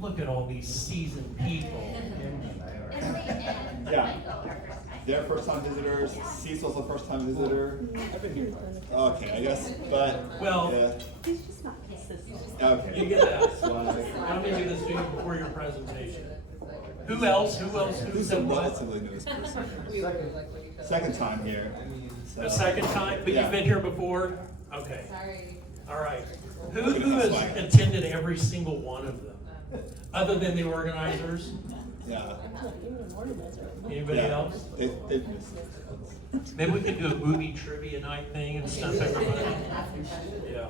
Look at all these seasoned people. Yeah. They're first-time visitors. Cecil's a first-time visitor. I've been here twice. Okay, I guess, but Well, yeah. He's just not consistent. Okay. you get that. So, Let me do this to you before your presentation. Who else? who's a relatively newest person? Second time here. So. A second time, but Yeah. you've been here before? Okay. Sorry. All right. Who has attended every single one of them? Other than the organizers? Yeah. Anybody else? They've missed it. Maybe we could do a movie trivia night thing and stuff everybody. Yeah.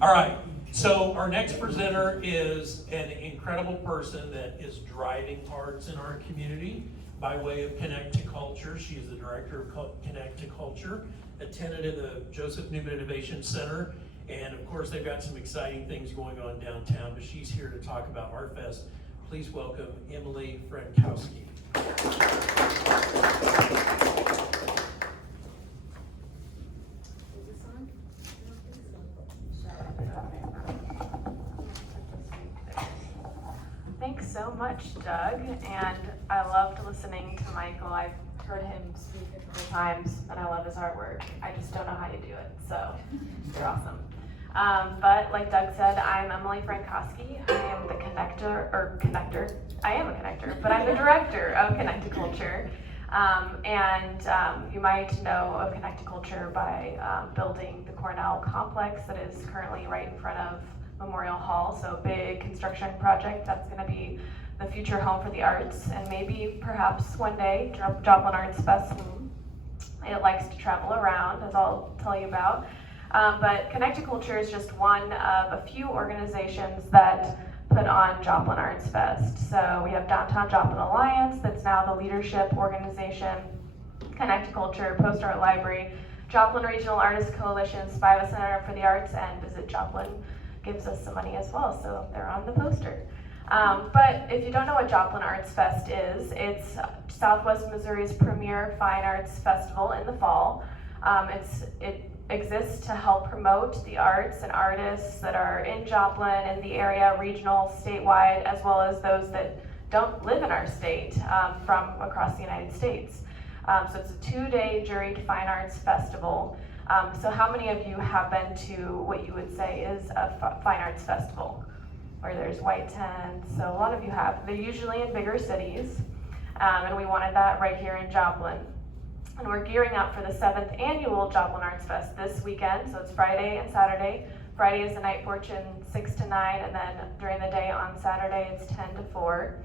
All right. So our next presenter is an incredible person that is driving arts in our community by way of Connect to Culture. She is the director of Connect to Culture, attended in the Joseph Newman Innovation Center, and of course they've got some exciting things going on downtown, but she's here to talk about Art Fest. Please welcome Emily Frankowski. Thanks so much, Doug, and I loved listening to Michael. I've heard him speak a couple times, and I love his artwork. I just don't know how you do it, so you're awesome. But like Doug said, I'm Emily Frankowski. I am the connector. I am a connector, but I'm the director of Connect to Culture. You might know of Connect to Culture by building the Cornell complex that is currently right in front of Memorial Hall, so big construction project that's going to be the future home for the arts, and maybe perhaps one day Joplin Arts Fest. It likes to travel around, as I'll tell you about. But Connect to Culture is just one of a few organizations that put on Joplin Arts Fest. So we have Downtown Joplin Alliance, that's now the leadership organization, Connect to Culture, Post Art Library, Joplin Regional Artists Coalition, Spiva Center for the Arts, and Visit Joplin gives us some money as well, so they're on the poster. But if you don't know what Joplin Arts Fest is, it's Southwest Missouri's premier fine arts festival in the fall. It exists to help promote the arts and artists that are in Joplin, in the area, regional, statewide, as well as those that don't live in our state from across the United States. So it's a 2-day juried fine arts festival. So how many of you have been to what you would say is a fine arts festival, where there's white tents? So a lot of you have. They're usually in bigger cities, and we wanted that right here in Joplin. And we're gearing up for the 7th annual Joplin Arts Fest this weekend, so it's Friday and Saturday. Friday is the night portion, 6 to 9, and then during the day on Saturday it's 10 to 4.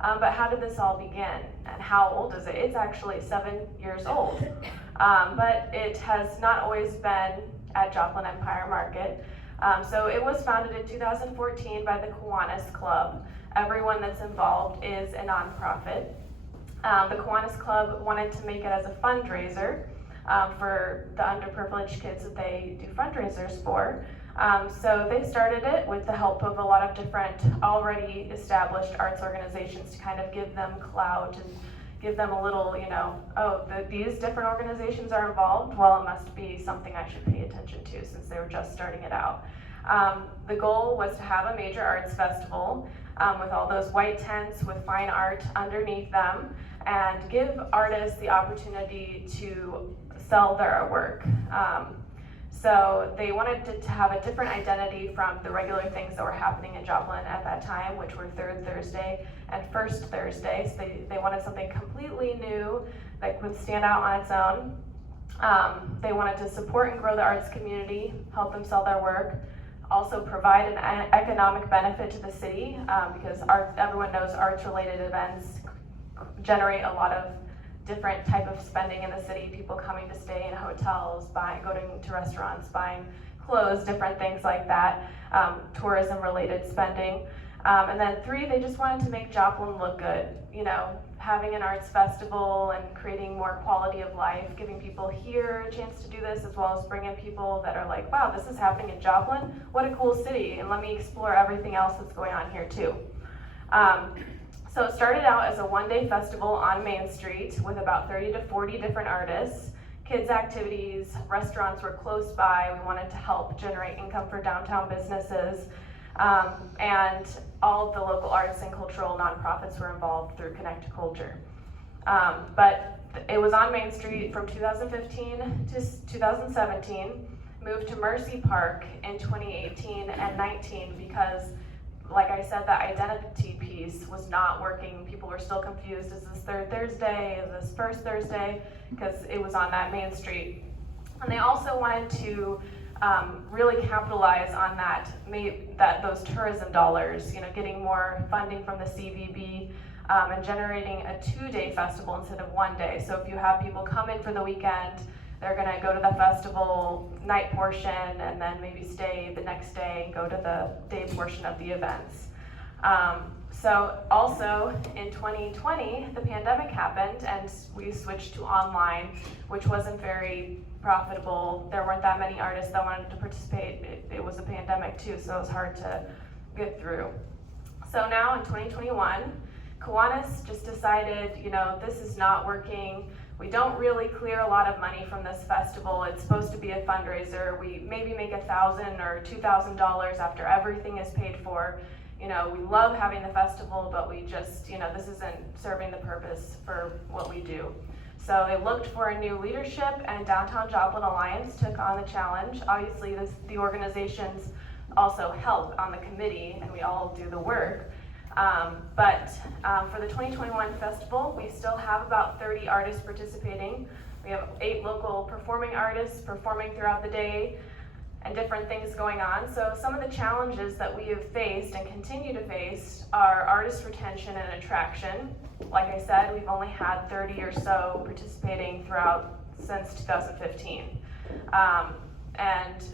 But how did this all begin, and how old is it? It's actually 7 years old. But it has not always been at Joplin Empire Market. So it was founded in 2014 by the Kiwanis Club. Everyone that's involved is a nonprofit. The Kiwanis Club wanted to make it as a fundraiser for the underprivileged kids that they do fundraisers for. So they started it with the help of a lot of different already established arts organizations to kind of give them clout and give them a little, these different organizations are involved, well, it must be something I should pay attention to since they were just starting it out. The goal was to have a major arts festival with all those white tents with fine art underneath them, and give artists the opportunity to sell their artwork. So they wanted to have a different identity from the regular things that were happening in Joplin at that time, which were Third Thursday and First Thursday. So they wanted something completely new that would stand out on its own. They wanted to support and grow the arts community, help them sell their work, also provide an economic benefit to the city, because everyone knows arts-related events generate a lot of different type of spending in the city, people coming to stay in hotels, going to restaurants, buying clothes, different things like that, tourism-related spending. And then 3, they just wanted to make Joplin look good, having an arts festival and creating more quality of life, giving people here a chance to do this, as well as bringing people that are like, wow, this is happening in Joplin, what a cool city, and let me explore everything else that's going on here too. So it started out as a 1-day festival on Main Street with about 30 to 40 different artists, kids activities, restaurants were close by. We wanted to help generate income for downtown businesses. And all of the local arts and cultural nonprofits were involved through Connect to Culture. But it was on Main Street from 2015 to 2017, moved to Mercy Park in 2018 and 19 because, like I said, the identity piece was not working. People were still confused. Is this third Thursday? Is this first Thursday? Because it was on that Main Street. And they also wanted to really capitalize on those tourism dollars, getting more funding from the CVB and generating a 2-day festival instead of 1 day. So if you have people come in for the weekend, they're gonna go to the festival night portion and then maybe stay the next day and go to the day portion of the events. So also in 2020, the pandemic happened and we switched to online, which wasn't very profitable. There weren't that many artists that wanted to participate. It was a pandemic too, so it was hard to get through. So now in 2021, Kiwanis just decided, this is not working. We don't really clear a lot of money from this festival. It's supposed to be a fundraiser. We maybe make $1,000 or $2,000 after everything is paid for. We love having the festival, but we just, this isn't serving the purpose for what we do. So they looked for a new leadership, and Downtown Joplin Alliance took on the challenge. Obviously, the organizations also help on the committee, and we all do the work. But for the 2021 festival, we still have about 30 artists participating. We have 8 local performing artists performing throughout the day and different things going on. So some of the challenges that we have faced and continue to face are artist retention and attraction. Like I said, we've only had 30 or so participating since 2015. And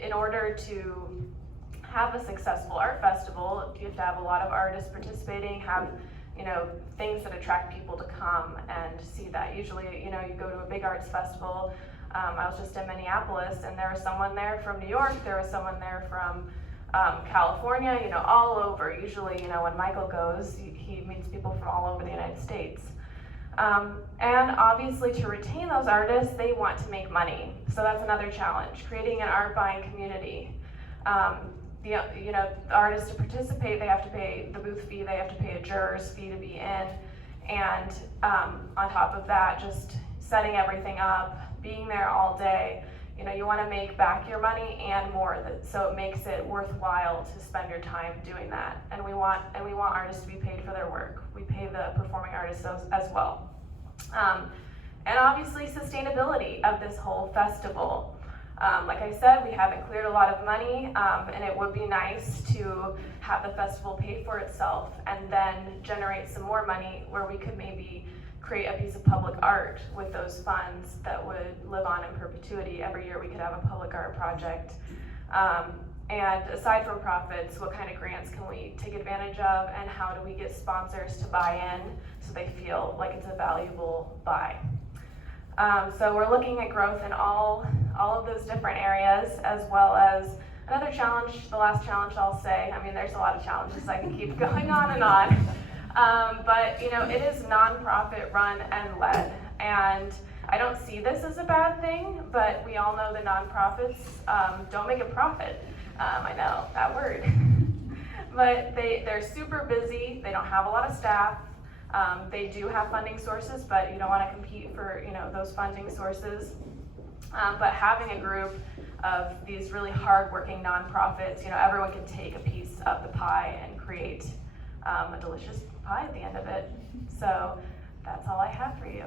in order to have a successful art festival, you have to have a lot of artists participating, have things that attract people to come and see that. Usually, you go to a big arts festival. I was just in Minneapolis, and there was someone there from New York, there was someone there from California, all over. Usually, when Michael goes, he meets people from all over the United States. And obviously, to retain those artists, they want to make money. So that's another challenge, creating an art buying community. The artists to participate, they have to pay the booth fee, they have to pay a juror's fee to be in, and on top of that, just setting everything up, being there all day. You want to make back your money and more, so it makes it worthwhile to spend your time doing that. And we want artists to be paid for their work. We pay the performing artists as well. And obviously, sustainability of this whole festival. Like I said, we haven't cleared a lot of money, and it would be nice to have the festival pay for itself and then generate some more money where we could maybe create a piece of public art with those funds that would live on in perpetuity. Every year we could have a public art project. And aside from profits, what kind of grants can we take advantage of, and how do we get sponsors to buy in so they feel like it's a valuable buy? So we're looking at growth in all of those different areas, as well as another challenge, the last challenge I'll say. There's a lot of challenges, I can keep going on and on. But it is nonprofit run and led, and I don't see this as a bad thing, but we all know the nonprofits don't make a profit. I know that word. But they're super busy, they don't have a lot of staff. They do have funding sources, but you don't want to compete for those funding sources. But having a group of these really hard-working nonprofits, everyone can take a piece of the pie and create a delicious pie at the end of it. So that's all I have for you.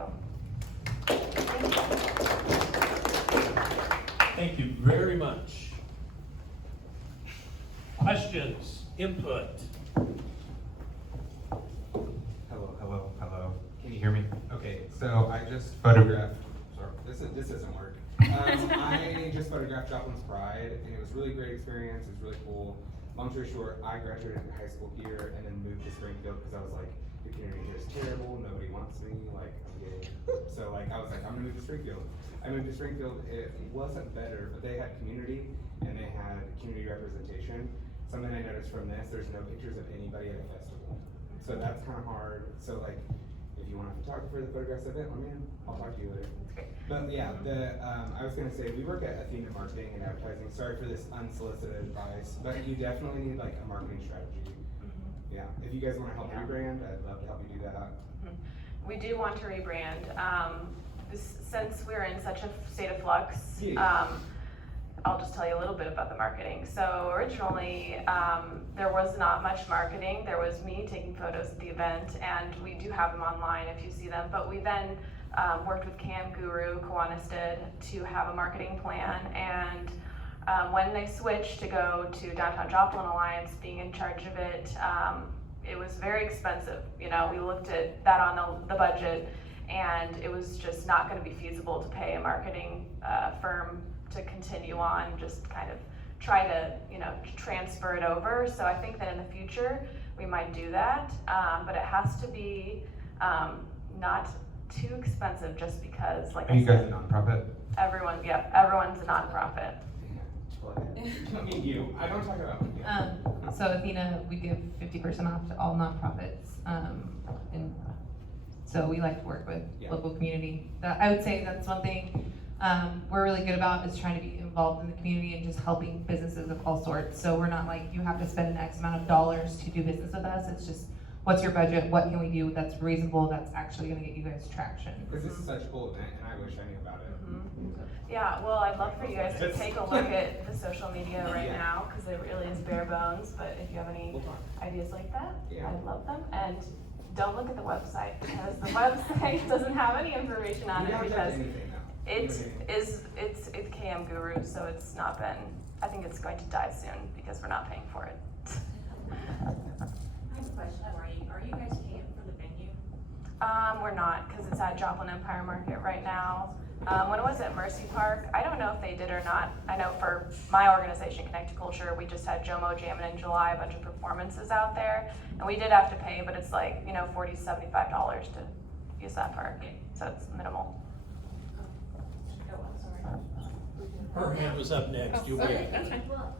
Thank you. Thank you very much. Questions, input? Hello. Can you hear me? Okay, so I just photographed, sorry, this doesn't work. I just photographed Joplin's Pride, and it was a really great experience. It was really cool. Long story short, I graduated high school here and then moved to Springfield because I was like, the community here is terrible, nobody wants me, like, I'm gay. So I was like, I'm gonna move to Springfield. I moved to Springfield, it wasn't better, but they had community and they had community representation. Something I noticed from this, there's no pictures of anybody at a festival. So that's kind of hard. So if you want a photographer that photographs the event, let me in. I'll talk to you later. That's great. But yeah, I was gonna say, we work at Athena Marketing and Advertising. Sorry for this unsolicited advice, but you definitely need like a marketing strategy. Yeah, if you guys wanna help rebrand, I'd love to help you do that. We do want to rebrand. Since we're in such a state of flux, I'll just tell you a little bit about the marketing. So originally, there was not much marketing. There was me taking photos at the event, and we do have them online if you see them. But we then worked with Cam Guru, Kiwanis did, to have a marketing plan. And when they switched to go to Downtown Joplin Alliance, being in charge of it, it was very expensive. You know, we looked at that on the budget, and it was just not going to be feasible to pay a marketing firm to continue on, just kind of try to, you know, transfer it over. So I think that in the future we might do that, but it has to be not too expensive, just because, like Are I you guys said, a nonprofit? everyone's a nonprofit. I mean you. I don't talk about you. So Athena, we give 50% off to all nonprofits, and so we like to work with local community. I would say that's one thing we're really good about, is trying to be involved in the community and just helping businesses of all sorts. So we're not like, you have to spend an X amount of dollars to do business with us. It's just, what's your budget? What can we do that's reasonable, that's actually gonna get you guys traction? Because this is such a cool event, and I wish I knew about it. Yeah, well, I'd love for you guys to take a look at the social media right now, because it really is bare bones, but if you have any ideas like that, I'd love them. And don't look at the website, because the website doesn't have any information on it, because it's KM Guru, so it's not been, I think it's going to die soon because we're not paying for it. I have a question for you. Are you guys paying for the venue? We're not, because it's at Joplin Empire Market right now. When it was at Mercy Park, I don't know if they did or not. I know for my organization, Connect to Culture, we just had Jomo Jammin' in July, a bunch of performances out there, and we did have to pay, but it's like, you know, $40 to $75 to use that park, so it's minimal. Oh, I'm sorry. Her hand was up next, you Okay, wait. well,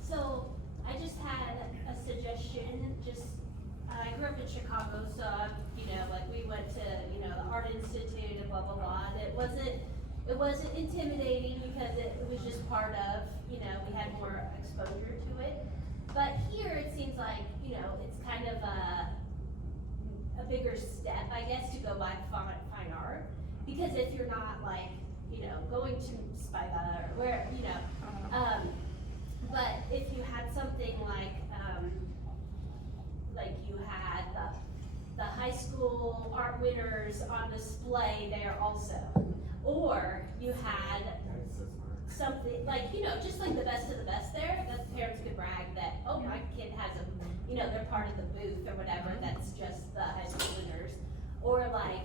so I just had a suggestion, I grew up in Chicago, so like we went to, the Art Institute and blah, blah, blah, and it wasn't intimidating because it was just part of, we had more exposure to it. But here it seems like, it's kind of a bigger step, I guess, to go by fine art. Because if you're not like, going to Spiva or where, but if you had something like you had the high school art winners on display there also, or you had something like, just like the best of the best there, that parents could brag that, oh, my kid has they're part of the booth or whatever, that's just the high school winners, or like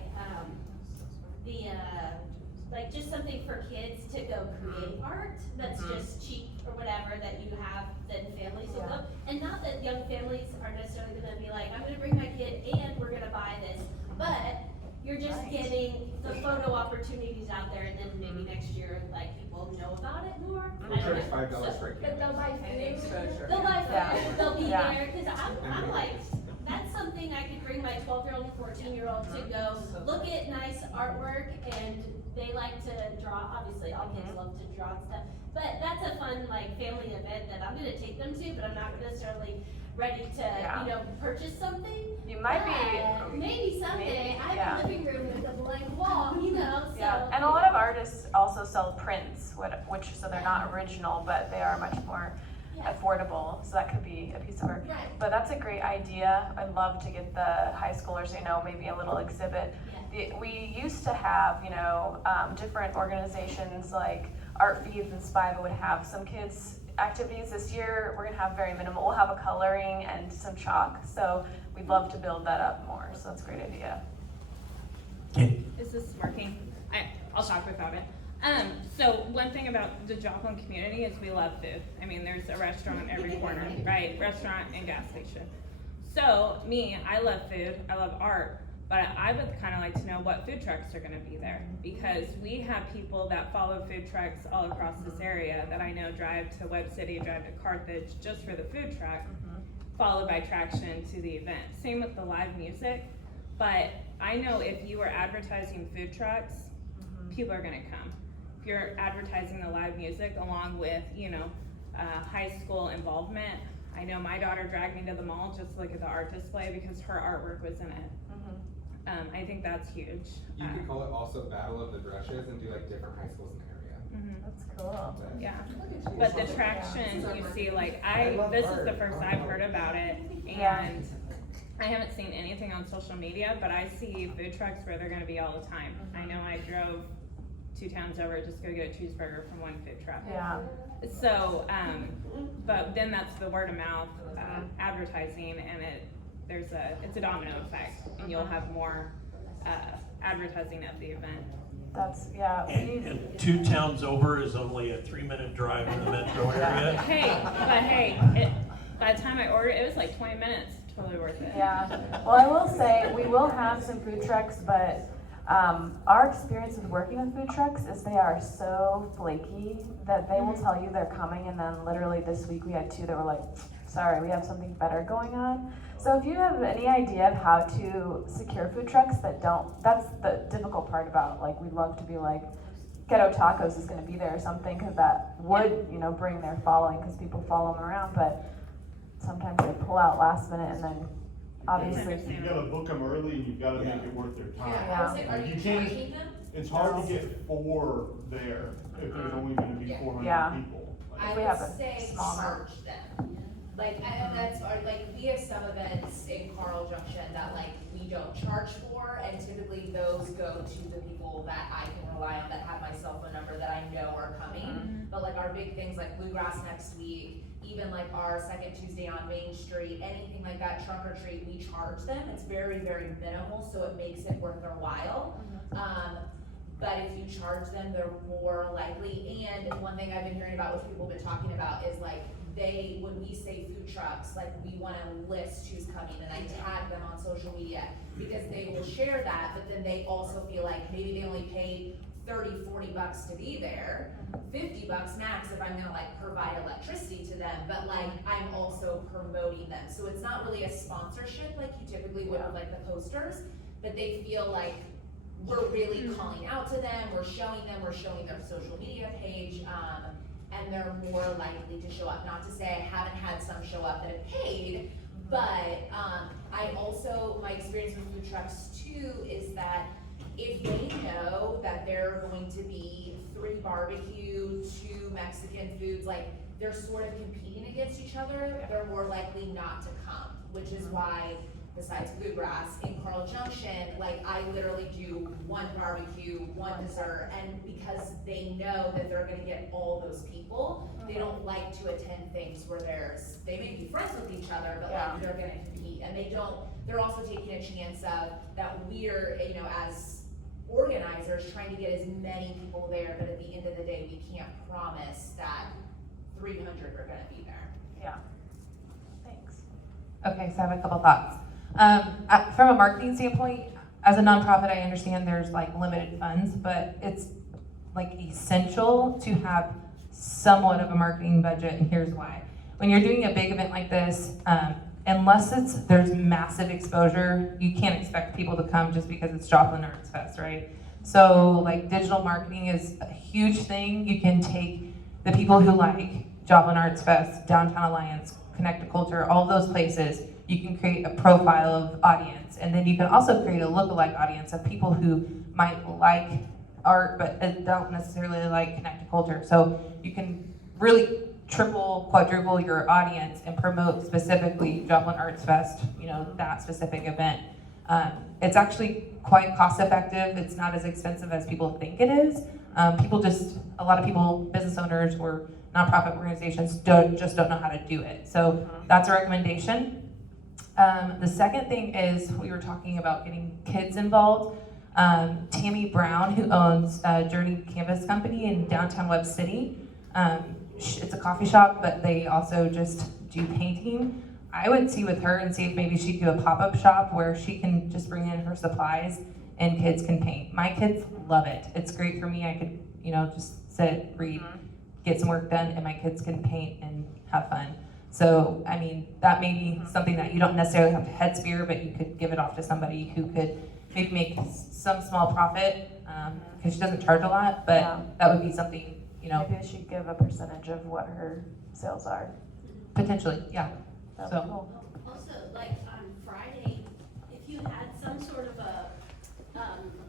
just something for kids to go create art that's just cheap or whatever that you have, then families will go. And not that young families are necessarily gonna be like, I'm gonna bring my kid and we're gonna buy this, but you're just getting the photo opportunities out there, and then maybe next year, like, people know about it more. We'll charge $5 for a But they'll buy food. Yeah. They'll be there, cause I'm like, that's something I could bring my 12-year-old and 14-year-old to go look at nice artwork, and they like to draw. Obviously, all kids love to draw and stuff. But that's a fun, like, family event that I'm gonna take them to, but I'm not necessarily ready to, purchase something. You might be. Maybe someday. I have a living room with a blank wall, so. Yeah, and a lot of artists also sell prints, which so they're not original, but they are much more affordable, so that could be a piece of art. Right. But that's a great idea. I'd love to get the high schoolers, maybe a little exhibit. We used to have, different organizations like Art Feeds and Spiva would have some kids activities. This year we're gonna have very minimal. We'll have a coloring and some chalk, so we'd love to build that up more, so that's a great idea. Is this working? I'll talk about it. So one thing about the Joplin community is we love food. I mean, there's a restaurant on every corner, right? Restaurant and gas station. So I love food, I love art, but I would kind of like to know what food trucks are gonna be there, because we have people that follow food trucks all across this area that I know drive to Webb City, drive to Carthage just for the food truck, followed by traction to the event. Same with the live music. But I know if you are advertising food trucks, people are gonna come. If you're advertising the live music along with, high school involvement, I know my daughter dragged me to the mall just to look at the art display because her artwork was in it. I think that's huge. You could call it also Battle of the Brushes and do like different high schools in the area. That's cool. Yeah, but the traction you see, like this is the first I've heard about it, and I haven't seen anything on social media, but I see food trucks where they're gonna be all the time. I know I drove 2 towns over just to go get a cheeseburger from one food truck. Yeah. So, but then that's the word of mouth advertising, and it's a domino effect, and you'll have more advertising at the event. That's, yeah. And 2 towns over is only a 3-minute drive in the metro area. By the time I ordered, it was like 20 minutes. Totally worth it. Yeah. Well, I will say, we will have some food trucks, but our experience with working with food trucks is they are so flaky that they will tell you they're coming, and then literally this week we had 2 that were like, sorry, we have something better going on. So if you have any idea of how to secure food trucks that that's the difficult part about, like, we'd love to be like, Ghetto Tacos is gonna be there or something, because that would, bring their following, because people follow them around, but sometimes they pull out last minute, and then obviously. You gotta book them early, and you've gotta make it worth their time. Yeah. I was like, are you charging them? It's hard to get 4 there if there's only gonna be 400 Yeah. people. I we have would a say small amount. charge them. Like, I know that's, we have some events in Carl Junction that we don't charge for, and typically those go to the people that I can rely on, that have my cell phone number that I know are coming. But our big things like Bluegrass next week, even our second Tuesday on Main Street, anything like that, trunk or treat, we charge them. It's very, very minimal, so it makes it worth their while. But if you charge them, they're more likely. And one thing I've been hearing about, which people have been talking about, is when we say food trucks, we wanna list who's coming, and I tag them on social media, because they will share that, but then they also feel like maybe they only paid $30-40 to be there, $50 max if I'm gonna provide electricity to them, but I'm also promoting them. So it's not really a sponsorship like you typically would with the posters, but they feel like we're really calling out to them, we're showing their social media page, and they're more likely to show up. Not to say I haven't had some show up that have paid, but my experience with food trucks too is that if they know that they're going to be 3 barbecue, 2 Mexican foods, they're sort of competing against each other, they're more likely not to come, which is why, besides Bluegrass, in Carl Junction, I literally do 1 barbecue, 1 dessert, and because they know that they're gonna get all those people, they don't like to attend things where they may be friends with each other, but they're gonna compete, and they're also taking a chance of that we're, as organizers, trying to get as many people there, but at the end of the day, we can't promise that 300 are gonna be there. Yeah. Thanks. Okay, so I have a couple thoughts. From a marketing standpoint, as a nonprofit, I understand there's limited funds, but it's essential to have somewhat of a marketing budget, and here's why. When you're doing a big event like this, unless there's massive exposure, you can't expect people to come just because it's Joplin Arts Fest, right? So digital marketing is a huge thing. You can take the people who like Joplin Arts Fest, Downtown Alliance, Connect to Culture, all those places. You can create a profile of audience, and then you can also create a lookalike audience of people who might like art but don't necessarily like Connect to Culture. So you can really triple, quadruple your audience and promote specifically Joplin Arts Fest, that specific event. It's actually quite cost effective. It's not as expensive as people think it is. A lot of people, business owners or nonprofit organizations don't know how to do it. So that's a recommendation. The second thing is we were talking about getting kids involved. Tammy Brown, who owns Journey Canvas Company in downtown Webb City, it's a coffee shop, but they also just do painting. I would see with her and see if maybe she'd do a pop-up shop where she can just bring in her supplies and kids can paint. My kids love it. It's great for me. I could, just sit, read, get some work done, and my kids can paint and have fun. So, I mean, that may be something that you don't necessarily have to head spear, but you could give it off to somebody who could maybe make some small profit, because she doesn't charge a lot, but Yeah. that would be something, you know, Maybe she give a percentage of what her sales are. potentially, yeah. That'd So- be cool. Also, like on Friday, if you had some sort of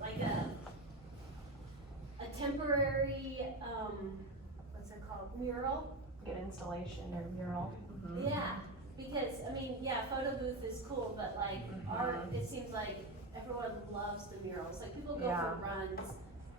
like a temporary, what's it called, mural? Get installation or mural. Yeah, because, I mean, yeah, photo booth is cool, but like art, it seems like everyone loves the murals. Like people go Yeah. for runs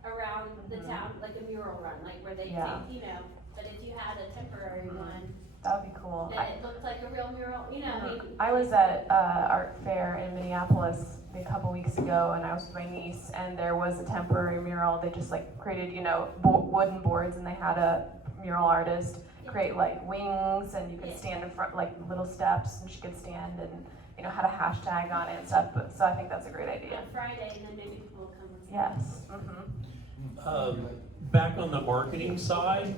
around the town, like a mural run, like where they Yeah. take, you know, but if you had a temporary one, That would be cool. that it looked like a real mural, you know, I mean. I was at art fair in Minneapolis a couple weeks ago, and I was with my niece, and there was a temporary mural. They just like created, you know, wooden boards, and they had a mural artist create like wings, and you could stand in front, like little steps, and she could stand and, you know, had a hashtag on it and stuff. But, so I think that's a great idea. On Friday, and then maybe people will come and see. Yes. Back on the marketing side,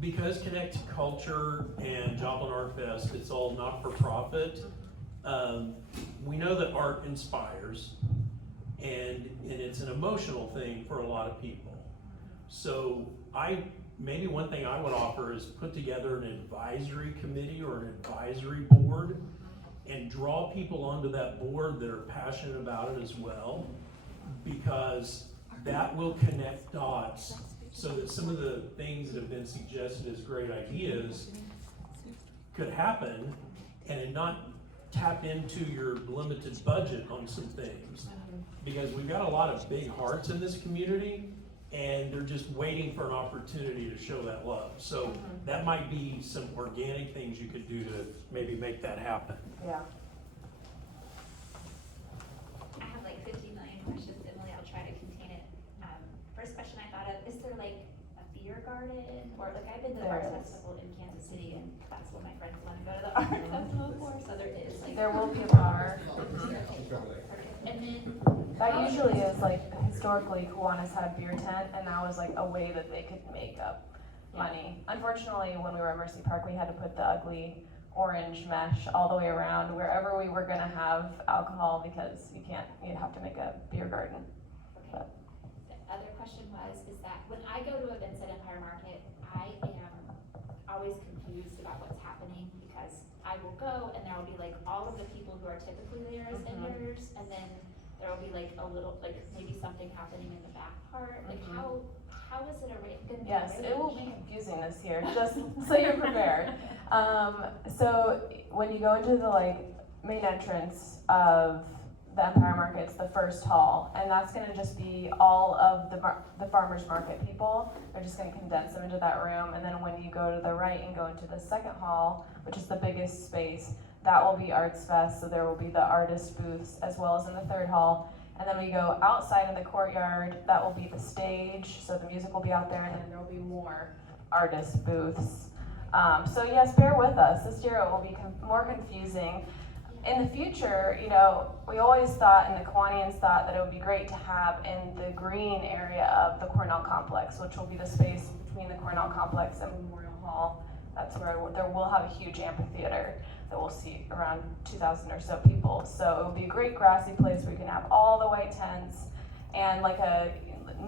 because Connect Culture and Joplin Art Fest, it's all not-for-profit, we know that art inspires, and it's an emotional thing for a lot of people. So maybe one thing I would offer is put together an advisory committee or an advisory board and draw people onto that board that are passionate about it as well, because that will connect dots so that some of the things that have been suggested as great ideas could happen and not tap into your limited budget on some things. Because we've got a lot of big hearts in this community, and they're just waiting for an opportunity to show that love. So that might be some organic things you could do to maybe make that happen. Yeah. I have like 50 million questions, Emily, I'll try to contain it. First question I thought of, is there like a beer garden? Or like I've been to the There art is. festival in Kansas City, and that's what my friends want to go to the art festival for, so there is like. There will be a bar. And then. That usually is like, historically, Kiwanis had a beer tent, and that was like a way that they could make up money. Unfortunately, when we were at Mercy Park, we had to put the ugly orange mesh all the way around wherever we were gonna have alcohol, because you have to make a beer garden. Okay. The other question is that when I go to events at Empire Market, I am always confused about what's happening, because I will go and there will be like all of the people who are typically there as vendors, and then there will be like a little, like maybe something happening in the back part, like how is it gonna be Yes, it will arranged? be confusing this year, just so you're prepared. So when you go into the like main entrance of the Empire Market, it's the first hall, and that's gonna just be all of the farmers market people. They're just gonna condense them into that room, and then when you go to the right and go into the second hall, which is the biggest space, that will be Arts Fest, so there will be the artist booths as well as in the third hall. And then we go outside in the courtyard, that will be the stage, so the music will be out there, and then there will be more artist booths. So yes, bear with us. This year it will be more confusing. In the future, you know, we always thought, and the Kiwanians thought, that it would be great to have in the green area of the Cornell complex, which will be the space between the Cornell complex and Memorial Hall. That's where there will have a huge amphitheater that will seat around 2,000 or so people. So it will be a great grassy place where you can have all the white tents, and like a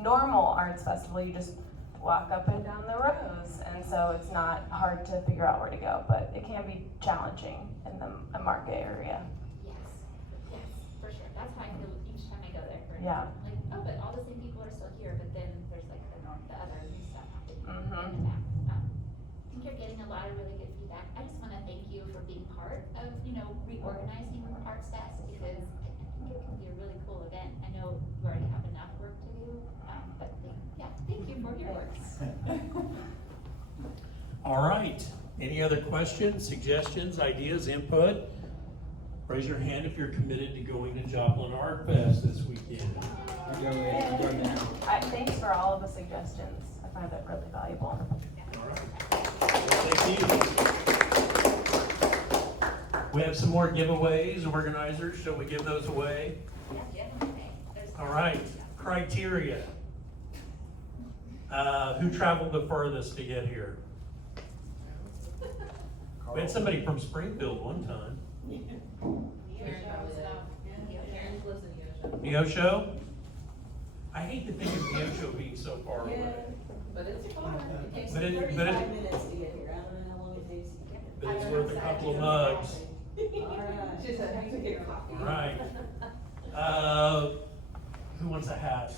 normal arts festival, you just walk up and down the rows, and so it's not hard to figure out where to go, but it can be challenging in the market area. Yes, for sure, that's how I feel each time I go there. Yeah. Like, oh, but all the same people are still here, but then there's like the other new stuff happening in the Mhm. back. I think you're getting a lot of really good feedback. I just wanna thank you for being part of, reorganizing Arts Fest, because I think it can be a really cool event. I know you already have enough work to do, but thank you for your work. All right, any other questions, suggestions, ideas, input? Raise your hand if you're committed to going to Joplin Art Fest this weekend. I'm going now. Thanks for all of the suggestions. I find that really valuable. All right. Well, thank you. We have some more giveaways, organizers, shall we give those away? All right, criteria. Who traveled the furthest to get here? We had somebody from Springfield one time. Neosho? I hate to think of Neosho being so far away. But it's far. It takes But it- 35 but it- minutes to get here. I don't know how long it takes to get here. But it's worth a couple of mugs. All right. Just have to get coffee. Right. Who wants a hat?